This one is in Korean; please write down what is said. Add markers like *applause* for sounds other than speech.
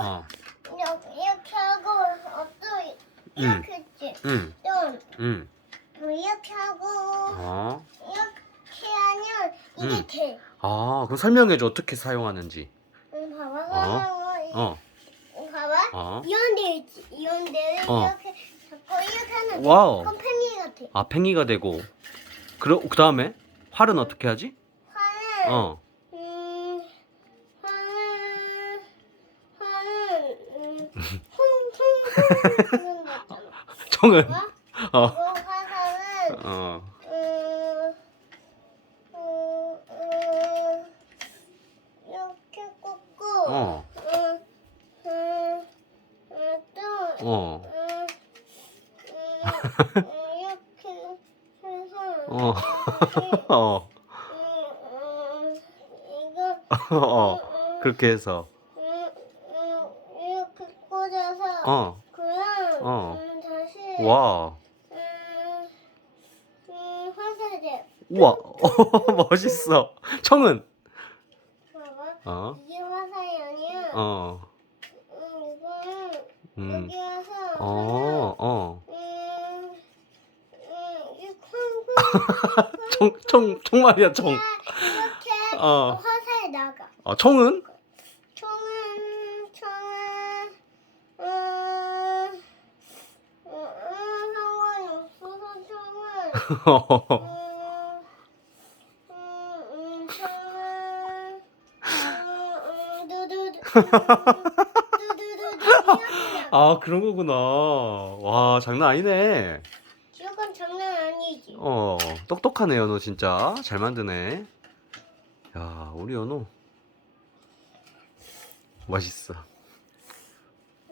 어. 이렇게, 이렇게 하고 또 이렇게 했지. 응. 또 응. 이렇게 하고 어. 이렇게 하면 이게 음. 돼. 아, 그럼 설명해줘. 어떻게 사용하는지. 응, 봐봐. 어? 어. 응, 봐봐. 어. 이런 데 있지. 이런 데를 어. 이렇게 잡고 이렇게 하면 와우. 컴퍼니 같아. 아, 팽이가 되고. 그러, 그 다음에? 활은 어떻게 하지? 화는 어. 음. 봐봐. 어. 이거 어. 음, 음, 음, 이렇게 꽂고 어. 음, 음, 음, 또 어. 음, 음, 음, 이렇게 해서 어. 이렇게, 어. 음, 음, 이거 어. 음, 그렇게 해서. 어. 그냥 어. 음, 다시 와. 음, 음, 화살돼. 우와. *laughs* 멋있어. 청은. 봐봐. 어. 이게 화살이 아니야. 어. 음, 이거는 음. 여기 와서 어. 어. 음, 음, 이 *laughs* 콩콩 총, 총, 총말이야, 총. 이렇게 어. 화살이 나가. 어, 총은? 총은 총은 음, 음, 음, 상관이 없어서 총은 음, 음, 음, 총은 음, 음, 두두두 두두두두 이렇게 *laughs* 아, 그런 거구나. 와, 장난 아니네. 이건 장난 아니지. 어, 똑똑하네, 연호, 진짜. 잘 만드네. 야, 우리 연호. 멋있어.